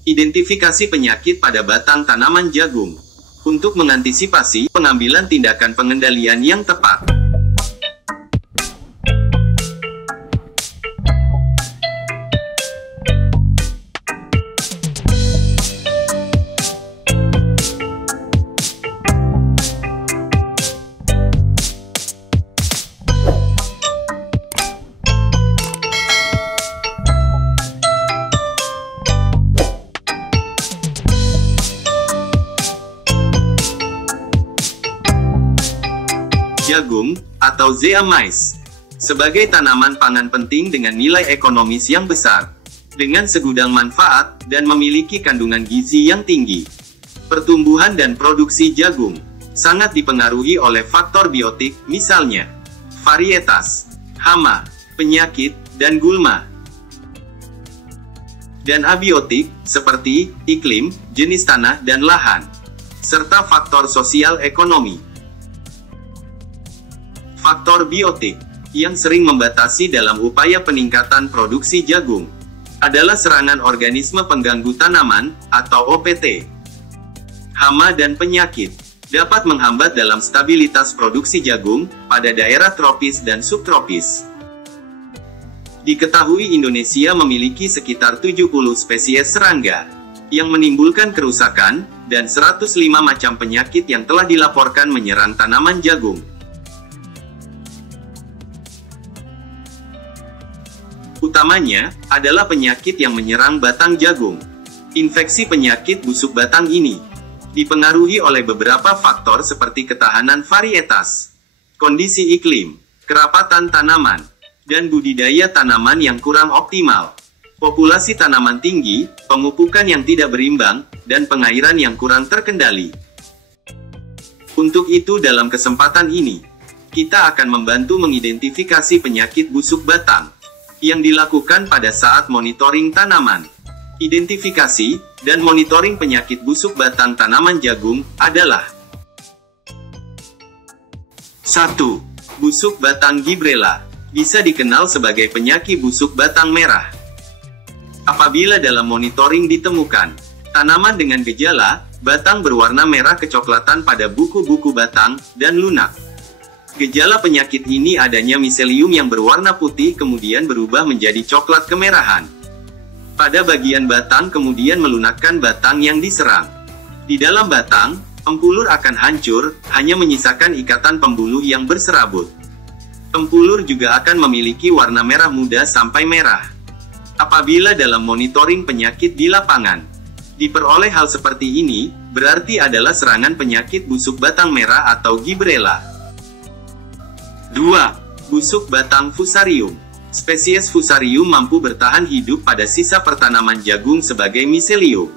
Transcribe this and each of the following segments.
Identifikasi penyakit pada batang tanaman jagung. Untuk mengantisipasi, pengambilan tindakan pengendalian yang tepat. Jagung, atau Zea mays, sebagai tanaman pangan penting dengan nilai ekonomis yang besar, dengan segudang manfaat, dan memiliki kandungan gizi yang tinggi. Pertumbuhan dan produksi jagung sangat dipengaruhi oleh faktor biotik, misalnya varietas, hama, penyakit, dan gulma. Dan abiotik, seperti iklim, jenis tanah dan lahan, serta faktor sosial ekonomi. Faktor biotik yang sering membatasi dalam upaya peningkatan produksi jagung adalah serangan organisme pengganggu tanaman, atau OPT. Hama dan penyakit dapat menghambat dalam stabilitas produksi jagung pada daerah tropis dan subtropis. Diketahui Indonesia memiliki sekitar 70 spesies serangga yang menimbulkan kerusakan, dan 105 macam penyakit yang telah dilaporkan menyerang tanaman jagung. Utamanya adalah penyakit yang menyerang batang jagung. Infeksi penyakit busuk batang ini dipengaruhi oleh beberapa faktor seperti ketahanan varietas, kondisi iklim, kerapatan tanaman, dan budidaya tanaman yang kurang optimal, populasi tanaman tinggi, pemupukan yang tidak berimbang, dan pengairan yang kurang terkendali. Untuk itu dalam kesempatan ini, kita akan membantu mengidentifikasi penyakit busuk batang yang dilakukan pada saat monitoring tanaman. Identifikasi dan monitoring penyakit busuk batang tanaman jagung adalah: 1. Busuk batang Gibberella, bisa dikenal sebagai penyakit busuk batang merah. Apabila dalam monitoring ditemukan tanaman dengan gejala batang berwarna merah kecoklatan pada buku-buku batang, dan lunak. Gejala penyakit ini adanya miselium yang berwarna putih kemudian berubah menjadi coklat kemerahan pada bagian batang kemudian melunakkan batang yang diserang. Di dalam batang, empulur akan hancur, hanya menyisakan ikatan pembuluh yang berserabut. Empulur juga akan memiliki warna merah muda sampai merah. Apabila dalam monitoring penyakit di lapangan diperoleh hal seperti ini, berarti adalah serangan penyakit busuk batang merah atau Gibberella. 2. Busuk batang Fusarium. Spesies Fusarium mampu bertahan hidup pada sisa pertanaman jagung sebagai miselium.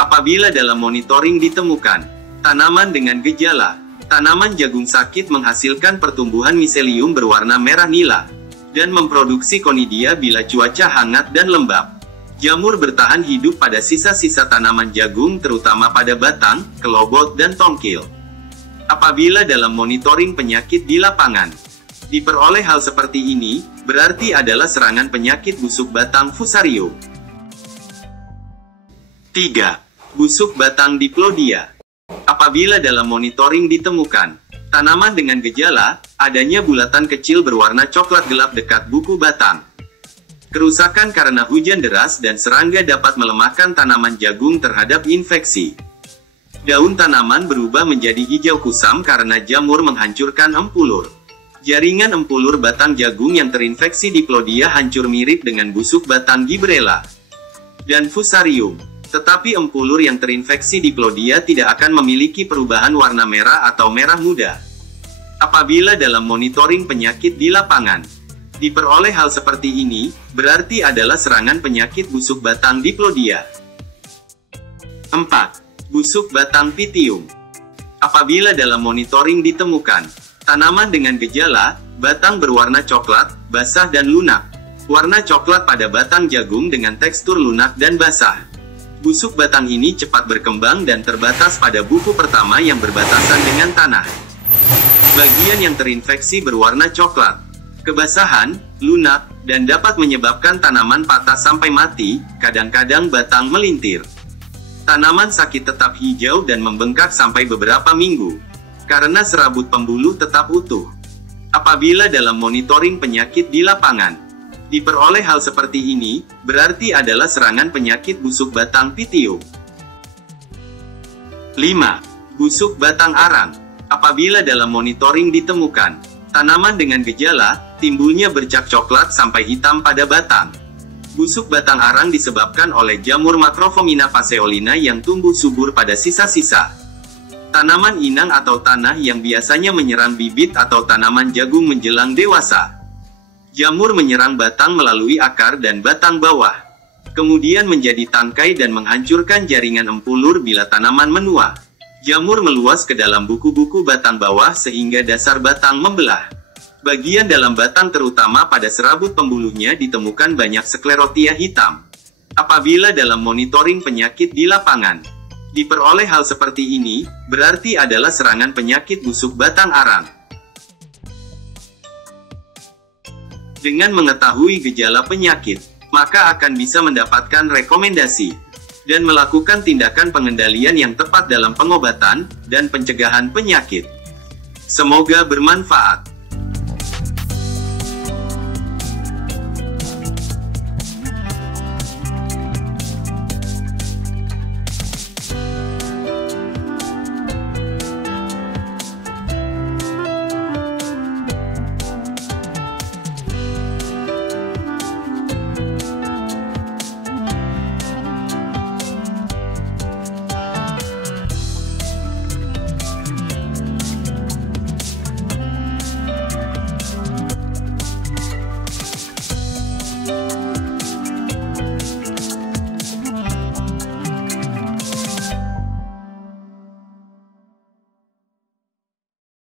Apabila dalam monitoring ditemukan tanaman dengan gejala tanaman jagung sakit menghasilkan pertumbuhan miselium berwarna merah nila, dan memproduksi konidia bila cuaca hangat dan lembab. Jamur bertahan hidup pada sisa-sisa tanaman jagung terutama pada batang, kelobot dan tongkil. Apabila dalam monitoring penyakit di lapangan diperoleh hal seperti ini, berarti adalah serangan penyakit busuk batang Fusarium. 3. Busuk batang Diplodia. Apabila dalam monitoring ditemukan tanaman dengan gejala adanya bulatan kecil berwarna coklat gelap dekat buku batang. Kerusakan karena hujan deras dan serangga dapat melemahkan tanaman jagung terhadap infeksi. Daun tanaman berubah menjadi hijau kusam karena jamur menghancurkan empulur. Jaringan empulur batang jagung yang terinfeksi Diplodia hancur mirip dengan busuk batang Gibberella dan Fusarium. Tetapi empulur yang terinfeksi Diplodia tidak akan memiliki perubahan warna merah atau merah muda. Apabila dalam monitoring penyakit di lapangan diperoleh hal seperti ini, berarti adalah serangan penyakit busuk batang Diplodia. 4. Busuk batang Pythium. Apabila dalam monitoring ditemukan tanaman dengan gejala batang berwarna coklat, basah dan lunak. Warna coklat pada batang jagung dengan tekstur lunak dan basah. Busuk batang ini cepat berkembang dan terbatas pada buku pertama yang berbatasan dengan tanah. Bagian yang terinfeksi berwarna coklat, kebasahan, lunak, dan dapat menyebabkan tanaman patah sampai mati, kadang-kadang batang melintir. Tanaman sakit tetap hijau dan membengkak sampai beberapa minggu, karena serabut pembuluh tetap utuh. Apabila dalam monitoring penyakit di lapangan, diperoleh hal seperti ini, berarti adalah serangan penyakit busuk batang Pythium. 5. Busuk batang arang. Apabila dalam monitoring ditemukan tanaman dengan gejala, timbulnya bercak coklat sampai hitam pada batang. Busuk batang arang disebabkan oleh jamur Macrophomina phaseolina yang tumbuh subur pada sisa-sisa tanaman inang atau tanah yang biasanya menyerang bibit atau tanaman jagung menjelang dewasa. Jamur menyerang batang melalui akar dan batang bawah, kemudian menjadi tangkai dan menghancurkan jaringan empulur bila tanaman menua. Jamur meluas ke dalam buku-buku batang bawah sehingga dasar batang membelah. Bagian dalam batang terutama pada serabut pembuluhnya ditemukan banyak sklerotia hitam. Apabila dalam monitoring penyakit di lapangan diperoleh hal seperti ini, berarti adalah serangan penyakit busuk batang arang. Dengan mengetahui gejala penyakit, maka akan bisa mendapatkan rekomendasi dan melakukan tindakan pengendalian yang tepat dalam pengobatan dan pencegahan penyakit. Semoga bermanfaat.